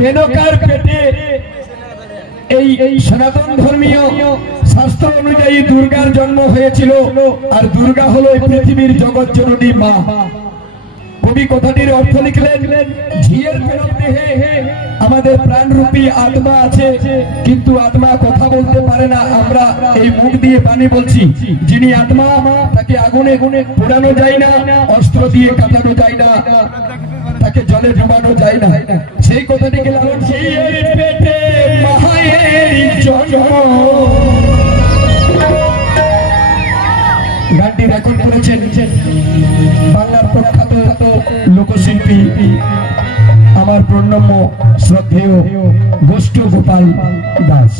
মেনকার পেটে এই সনাতন ধর্মীয় শাস্ত্র অনুযায়ী দুর্গার জন্ম হয়েছিল। আর দুর্গা হলো পৃথিবীর জগৎ জননী মা। কবি কথাটির অর্থ লিখলেন, ঝিয়ের ফেরত দেহে আমাদের প্রাণরূপী আত্মা আছে, কিন্তু আত্মা কথা বলতে পারে না। আমরা এই মুখ দিয়ে বাণী বলছি। যিনি আত্মা, তাকে আগুনে পোড়ানো যায় না, অস্ত্র দিয়ে কাটানো যায় না, তাকে জলে ডুবানো যায় না। সেই কথাটিকে লালন ঝিয়ের পেটে মায়ের জন্ম। গানটি রেকর্ড করেছেন বাংলার প্রখ্যাত লোকশিল্পী আমার প্রণম্য শ্রদ্ধেয় গোষ্ঠ গোপাল দাস।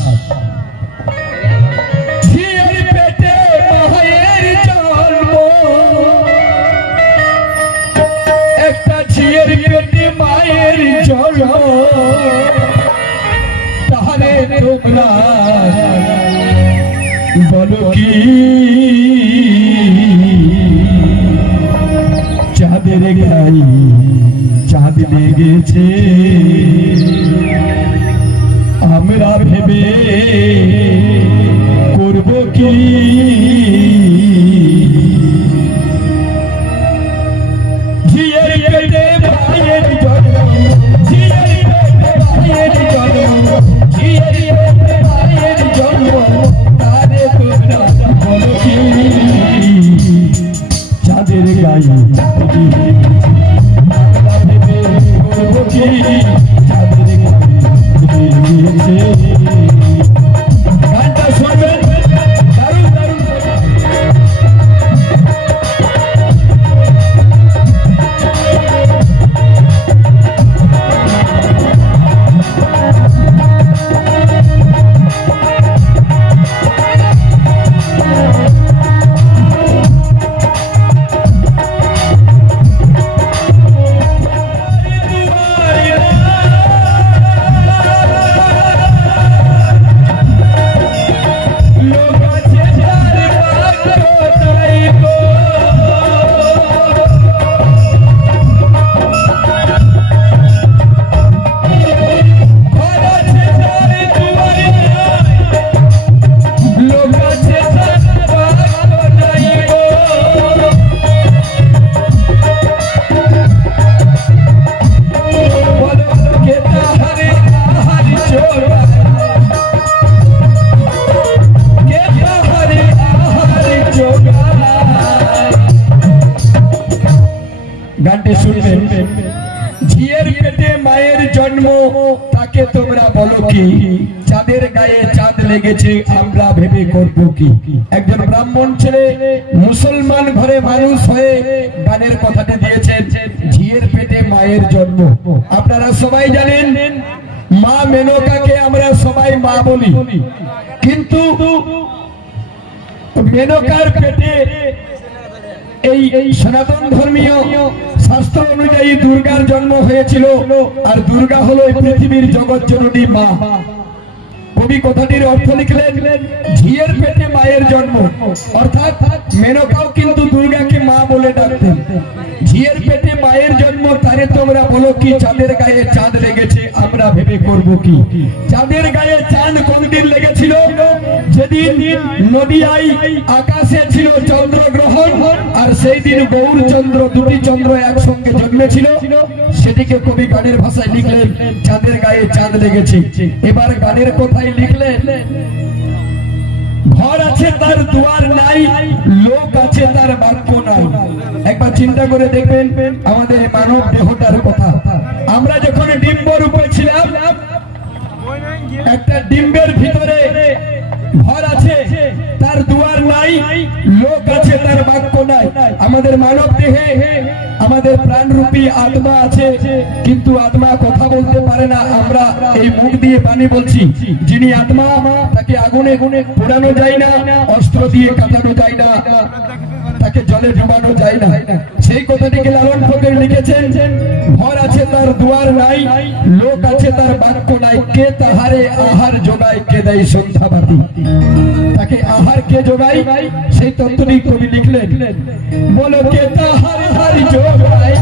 ঝিয়ের পেটে মায়ের জন্ম, একটা ঝিয়ের পেটে মায়ের জন্ম, তাহলে তোমরা বলো কি চাঁদের গায়ে চাঁদ লেগেছে, আমরা ভেবে করব কি? ঝিয়ের পেটে মায়ের জন্ম, ঝিয়ের পেটে মায়ের জন্ম, ঝিয়ের পেটে মায়ের জন্ম, তারে তোমরা বলো কি চাঁদের গায়ে গানটা শুনবেন, দারুণ দারুণ। গানটি শুনবেন, ঝিয়ের পেটে মায়ের জন্ম, তাকে তোমরা বলো কি চাঁদের গায়ে চাঁদ লেগেছে, আমরা ভেবে করব কি? একজন ব্রাহ্মণ ছেলে মুসলমান ঘরে মানুষ হয়ে গানের কথাটি দিয়েছেন, ঝিয়ের পেটে মায়ের জন্ম। আপনারা সবাই জানেন মা মেনকাকে আমরা সবাই মা বলি, কিন্তু মেনকার পেটে এই সনাতন ধর্মীয় শাস্ত্র অনুযায়ী দুর্গার জন্ম হয়েছিল। আর দুর্গা হলো পৃথিবীর জগৎ জননী মা। কবি কথাটির অর্থ লিখলেন, ঝিয়ের পেটে মায়ের জন্ম, অর্থাৎ মেনকাও কিন্তু দুর্গাকে মা বলে ডাকতেন। ঝিয়ের পেটে মায়ের জন্ম, তারে তোমরা বলো কি চাঁদের গায়ে চাঁদ লেগেছে, আমরা ভেবে করব কি? চাঁদের গায়ে চাঁদ কোনদিন লেগেছিল? যেদিন নদিয়ায় আকাশে ছিল চন্দ্রগ্রহণ, আর সেই দিন গৌর চন্দ্র, দুটি চন্দ্র একসঙ্গে জন্মেছিল। সেটিকে কবি গানের ভাষায় লিখলেন, চাঁদের গায়ে চাঁদ লেগেছে। এবার গানের কথায় লিখলেন, ঘর আছে তার দুয়ার নাই, লোক আছে তার বাক্য নাই। একবার চিন্তা করে দেখবেন আমাদের মানব দেহটার কথা। আমরা যখন ডিম্ব রূপে ছিলাম, একটা ডিম্বের ভিতরে ঘর আছে, তার দুয়ার নাই, লোক আছে তার বাক্য নাই। আমাদের মানব দেহে আমাদের প্রাণরূপী আত্মা আছে, কিন্তু আত্মা কথা বলতে পারে না। আমরা এই মুখ দিয়ে বাণী বলছি। যিনি আত্মা, তাকে আগুনে পোড়ানো যায় না, অস্ত্র দিয়ে কাটানো যায় না, তাকে জলে ডুবানো যায় না। সেই কথাটিকে লালন ফকির লিখেছেন, ঘর আছে তার দুয়ার নাই, লোক আছে তার বাক্য নাই, কে তাহারে আহার যোগায়, কে দেয় সন্ধ্যাবাতি। তাকে আহার কে যোগায়, সেই তত্ত্বটি কবি লিখলেন, বলো কে তাহার আহার যোগায়।